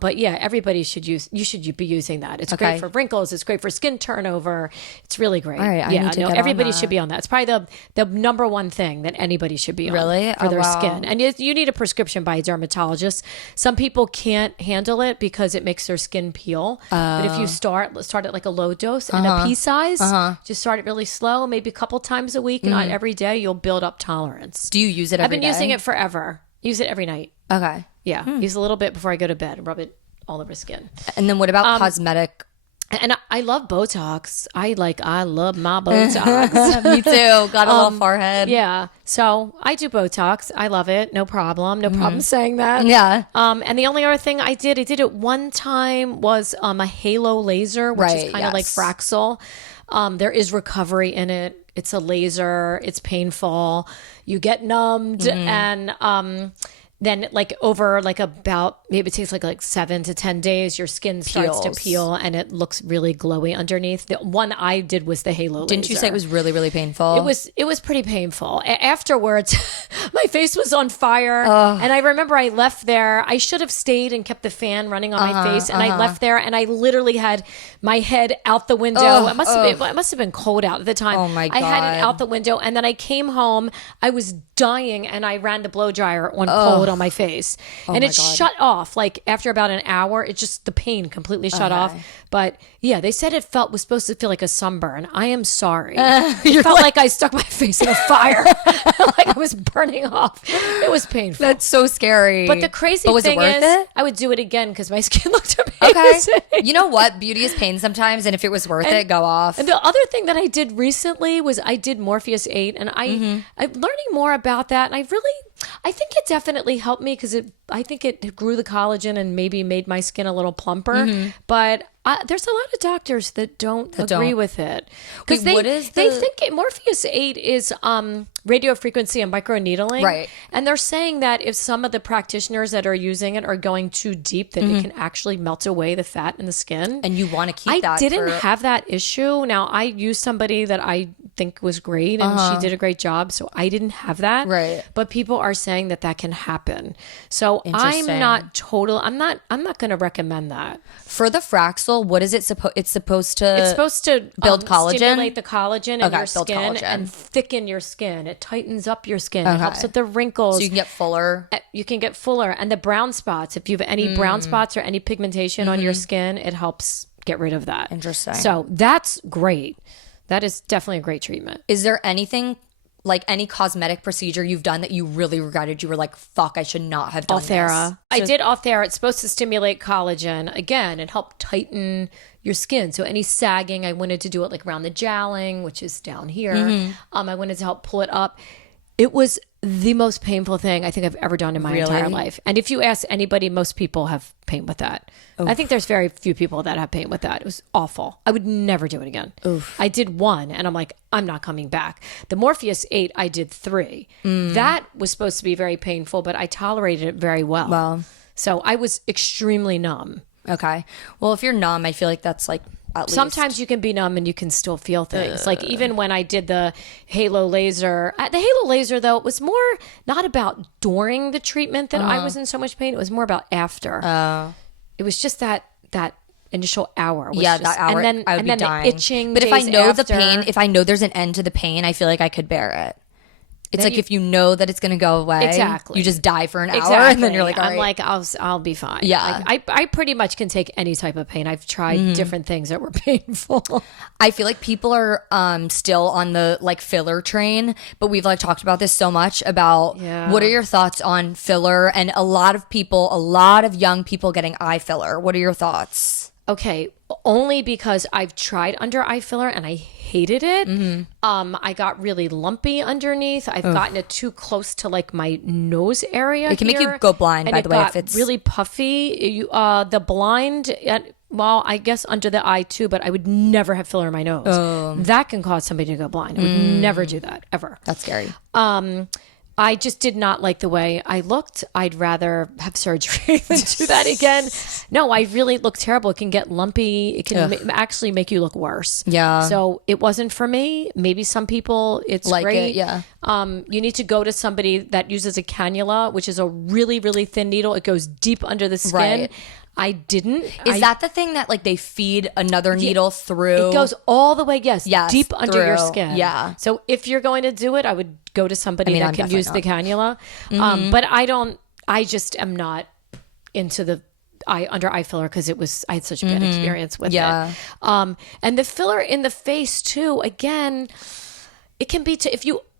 But yeah, everybody should be using that. It's Okay. great for wrinkles. It's great for skin turnover. It's really great. All right, I yeah, need to no, get on everybody that. should be on that. It's probably the number one thing that anybody should be on. Really? For Oh, their wow. skin. And you need a prescription by a dermatologist. Some people can't handle it because it makes their skin peel. But if you start at like a low dose and a pea size, just start it really slow, maybe a couple times a week, not every day, you'll build up tolerance. Do you use it every I've been day? using it forever. Use it every night. Okay. Yeah. Use a little bit before I go to bed. Rub it all over skin. And then what about cosmetic? And I love Botox. I love my Botox. Me too. Got a little forehead. Yeah. So I do Botox. I love it. No problem. No problem saying that. Yeah. And the only other thing I did it one time, was a halo laser, which is Right, kind of like yes. Fraxel. There is recovery in it. It's a laser. It's painful. You get numbed, and then over about, maybe it takes like 7 to 10 days, your skin starts to Peels. peel, and it looks really glowy underneath. The one I did was the halo Didn't you say laser. it was really, really painful? It was pretty painful. Afterwards, my face was on fire, and I remember I left there. I should have stayed and kept the fan running on my face, and I left there, and I literally had my head out the window. It must have been cold out at the time. Oh, my I had it God. out the window, and then I came home. I was dying, and I ran the blow dryer on cold explode on my face. And my it God. shut off. Like after about an hour, it just, the pain completely shut off. But yeah, they said it was supposed to feel like a sunburn. I am sorry. It felt like I stuck my face in a fire. Like I was burning off. It was painful. That's so scary. But the crazy was thing it worth is, it? I would do it again because my skin looked Okay. amazing. You know what? Beauty is pain sometimes, and if it was worth it, go off. And the other thing that I did recently was I did Morpheus 8, and I'm learning more about that. And I think it definitely helped me because I think it grew the collagen and maybe made my skin a little plumper. But there's a lot of doctors that don't agree with it because they think Morpheus 8 is radio frequency and microneedling, right? And they're saying that if some of the practitioners that are using it are going too deep, that it can actually melt away the fat in the skin. And you want to keep that. I didn't have that issue. Now I used somebody that I think was great, and she did a great job, so I didn't have that. Right. But people are saying that can happen. So I'm not going to recommend that. For the Fraxel, what is it supposed? It's supposed to build collagen, stimulate the collagen in your skin, collagen. and thicken your skin. It tightens up your skin. It helps with the wrinkles. So you can get fuller. You can get fuller, and the brown spots. If you have any brown spots or any pigmentation on your skin, it helps get rid of that. Interesting. So that's great. That is definitely a great treatment. Is there anything, like any cosmetic procedure you've done that you really regretted? You were like, fuck, I should not have done Althera. this. I did Althera. It's supposed to stimulate collagen. Again, it helped tighten your skin. So any sagging, I wanted to do it like around the jowling, which is down here. I wanted to help pull it up. It was the most painful thing I think I've ever done in my entire life. And if you ask anybody, most people have pain with that. Oof. I think there's very few people that have pain with that. It was awful. I would never do it again. Oof. I did one and I'm like, I'm not coming back. The Morpheus 8, I did 3. That was supposed to be very painful, but I tolerated it very well. Wow. So I was extremely numb. Okay. Well, if you're numb, I feel like that's like at least. Sometimes you can be numb and you can still feel things. Like even when I did the halo laser, though, it was more not about during the treatment that I was in so much pain. It was more about after. It was just that initial hour. That hour, and then, I would be dying. The itching. But if I know after, the pain, if I know there's an end to the pain, I feel like I could bear it. It's like if you know that it's going to go away, exactly. you just die for an hour and then you're like, all right. I'm like, I'll be fine. Yeah. Like, I pretty much can take any type of pain. I've tried different things that were painful. I feel like people are still on the like filler train, but we've like talked about this so much about what are your thoughts on filler, and a lot of young people getting eye filler. What are your thoughts? Okay, only because I've tried under eye filler and I hated it. I got really lumpy underneath. I've gotten it too close to like my nose area. It can make you here, go blind, and by it the way, got if it's really puffy. The blind, well, I guess under the eye too, but I would never have filler in my nose. That can cause somebody to go blind. I would never do that ever. That's scary. I just did not like the way I looked. I'd rather have surgery than do that again. No, I really look terrible. It can get lumpy. It can actually make you look worse. Yeah. So it wasn't for me. Maybe some people, it's like great. it, yeah. You need to go to somebody that uses a cannula, which is a really, really thin needle. It goes deep under the skin. Right. I didn't. Is that the thing that like they feed another needle through? It goes all the way, yes deep under your through. skin. Yeah. So if you're going to do it, I would go to somebody that can use the cannula. But I just am not into the under eye filler because I had such a bad experience with it. And the filler in the face too, again, it can be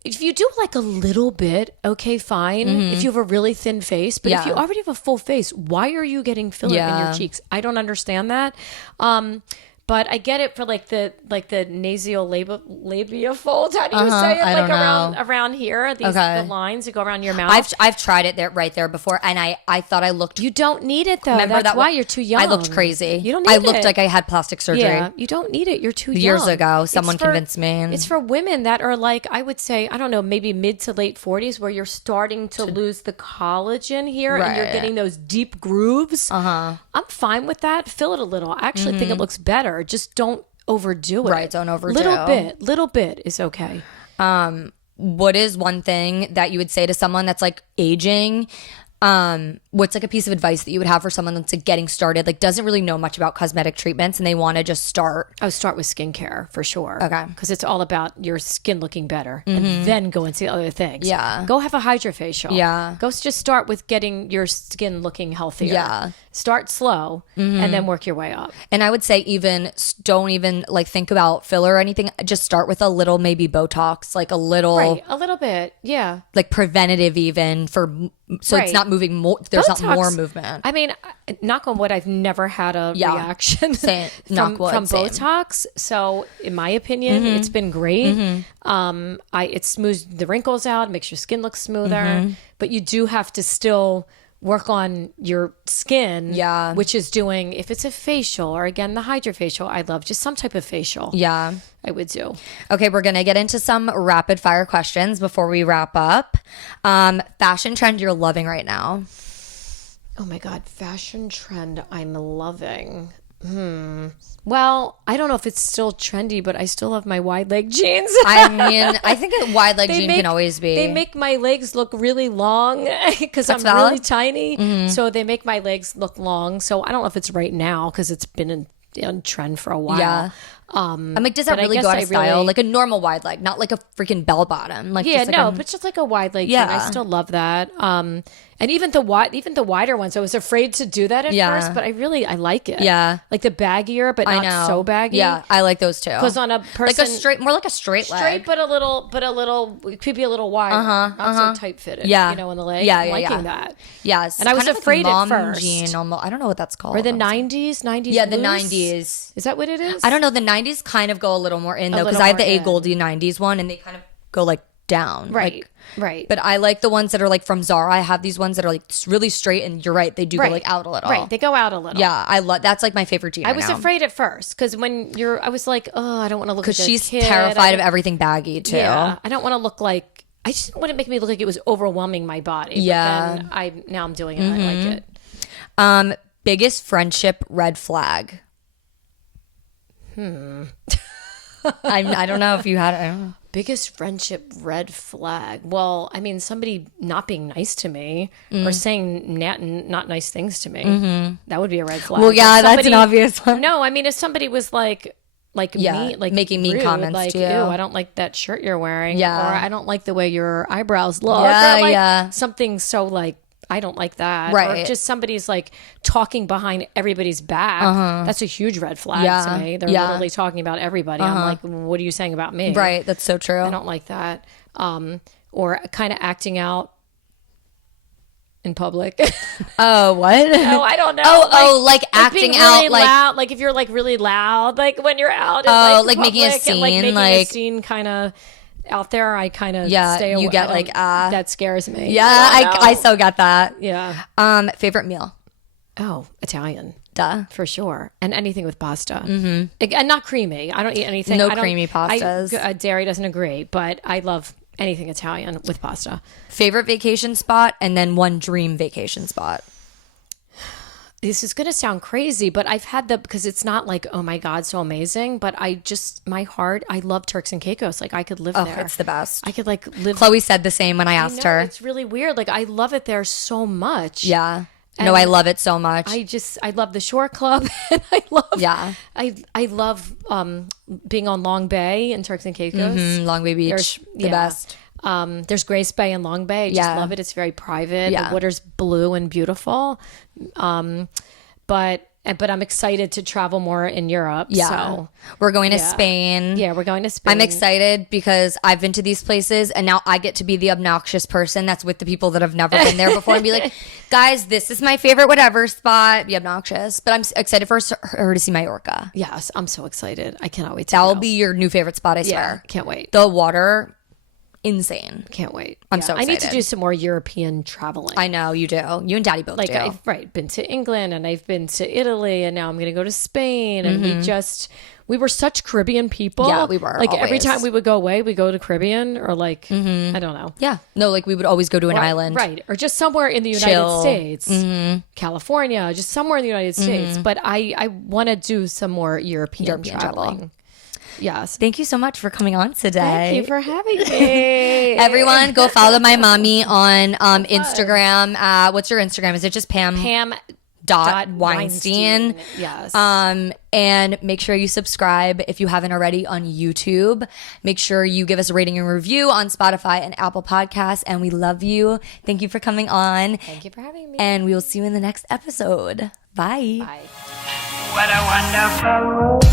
if you do like a little bit, okay, fine. If you have a really thin face, but if you already have a full face, why are you getting filler in your cheeks? I don't understand that. But I get it for like the nasal labia fold. How do you say it? I Like don't around here, the lines that go around your mouth. I've tried it right there before, and I thought I looked. You don't need it though. Remember That's that why one? you're too young. I looked crazy. You don't need it. I looked like I had plastic surgery. Yeah, you don't need it. You're too young. Years ago, someone convinced me. It's for women that are like, I would say, I don't know, maybe mid to late 40s, where you're starting to lose the collagen here, and you're getting those deep grooves. I'm fine with that. Fill it a little. I actually think it looks better. Just don't overdo it. Right, don't overdo. Little bit is okay. What is one thing that you would say to someone that's like aging, what's like a piece of advice that you would have for someone that's like getting started, like doesn't really know much about cosmetic treatments and they want to just start? Oh, start with skincare for sure. Okay. Because it's all about your skin looking better and then go and see other things. Yeah. Go have a hydrofacial. Yeah. Go just start with getting your skin looking healthier. Yeah. Start slow and then work your way up. And I would say don't even like think about filler or anything. Just start with a little maybe Botox, like a little, Right. A little bit. Yeah. like preventative even so it's Right. not moving more. There's not Botox- more movement. I mean, knock on wood, I've never had a reaction Same. from, Knock wood, from same. Botox. So, in my opinion, it's been great. It smooths the wrinkles out, makes your skin look smoother. But you do have to still work on your skin, which is doing, if it's a facial or again the hydrofacial, I love just some type of facial. Yeah. I would do. Okay, we're gonna get into some rapid fire questions before we wrap up. Fashion trend you're loving right now? Oh my God, fashion trend I'm loving. Well, I don't know if it's still trendy, but I still love my wide leg jeans. I mean, I think a wide leg jean can always be. They make my legs look really long because I'm valid. really tiny. So they make my legs look long. So I don't know if it's right now because it's been in trend for a while. Yeah. I'm like, does that but I really guess go out I of style? really- Like a normal wide leg, not like a freaking bell bottom. Like Yeah, just like no, a- but just like a wide leg jean. I still love that. And even the wider ones. I was afraid to do that at first, but I like it. Yeah. Like the baggier, but I not know. so baggy. Yeah, I like those too. Because on a person, like a straight, more like a straight leg. straight, but a little, it could be a little wider, not so tight fitted. Yeah. You know, in the leg. Yeah, I'm yeah, liking yeah. that. Yes, And I was kind of afraid like at mom first. jean. Almost, I don't know what that's called. Or the 90s. Yeah, the loose? 90s. Is that what it is? I don't know. The 90s kind of go a little more in though, because little I have the more A in. Goldie 90s one, and they kind of go like down. Right. Like, right. but I like the ones that are like from Zara. I have these ones that are like really straight, and you're right, they do go like out a little. Right. They go out a little. Yeah, I love. That's like my favorite jean. I was afraid at first because I was like, oh, I don't want to look like because a she's kid. terrified of everything baggy too. Yeah, I don't want to look like. I just didn't want to make me look like it was overwhelming my body. Yeah. But then now I'm doing it. I like it. Biggest friendship red flag. I don't know if you had. I don't know. Biggest friendship red flag. Well, I mean, somebody not being nice to me or saying not nice things to me. That would be a red flag. Well, yeah, If that's an obvious one. No, I mean, if somebody was like Yeah, me, like making mean rude, comments like, to you. Ew, I don't like that shirt you're wearing. Yeah. Or I don't like the way your eyebrows look. Yeah, or like yeah. something so like, I don't like that. Or Right. if just somebody's like talking behind everybody's back. That's a huge red flag Yeah, to me. They're yeah. literally talking about everybody. I'm like, what are you saying about me? Right, that's so true. I don't like that. Or kind of acting out in public. Oh, what? No, I don't know. Like acting being out, really like loud. Like if you're like really loud, like when you're out. In, like making a public and, scene, making a like- scene kind of out there. I kind of Yeah, stay away. you get I like, don't- ah. that scares me. Yeah, I so got that. Yeah. Favorite meal? Oh, Italian. Duh. For sure. And anything with pasta. Mm-hmm. And not creamy. I don't eat anything. No I don't- creamy pastas. Dairy doesn't agree, but I love anything Italian with pasta. Favorite vacation spot, and then one dream vacation spot. This is going to sound crazy, but I've had because it's not like, oh my God, so amazing. But my heart, I love Turks and Caicos. Like I could live Oh, there. it's the best. I could like live. Chloe said the same when I I asked know, her. it's really weird. Like I love it there so much. Yeah. No, And I love it so much. I love the shore club and I love Yeah. I love being on Long Bay in Turks and Caicos. Long Bay Beach, There's- the yeah. best. There's Grace Bay and Long Bay. I just Yeah. love it. It's very private. Yeah. The water's blue and beautiful. But I'm excited to travel more in Europe. Yeah. So We're going to yeah. Spain. yeah, we're going to Spain. I'm excited because I've been to these places and now I get to be the obnoxious person that's with the people that have never been there before and be like, guys, this is my favorite whatever spot. Be obnoxious. But I'm excited for her to see Mallorca. Yes, I'm so excited. I cannot wait to That will go. be your new favorite spot, I Yeah, swear. can't wait. The water, insane. Can't wait. I'm so I need to excited. do some more European traveling. I know, you do. You and Daddy both like do. I've been to England and I've been to Italy and now I'm going to go to Spain and we were such Caribbean people. Yeah, we were, Like every always. time we would go away, we go to Caribbean or like I don't know. Yeah. No, like we would always go to an island. Right. Or just somewhere in the United Chill. States. California, just somewhere in the United States. But I want to do some more European traveling. Yes. Thank you so much for coming on today. Thank you for having me. Everyone, go follow my mommy on Instagram. What's your Instagram? Is it just Pam Weinstein? Yes. And make sure you subscribe if you haven't already on YouTube. Make sure you give us a rating and review on Spotify and Apple Podcasts. And we love you. Thank you for coming on. Thank you for having me. And we will see you in the next episode. Bye. Bye. What a wonderful world.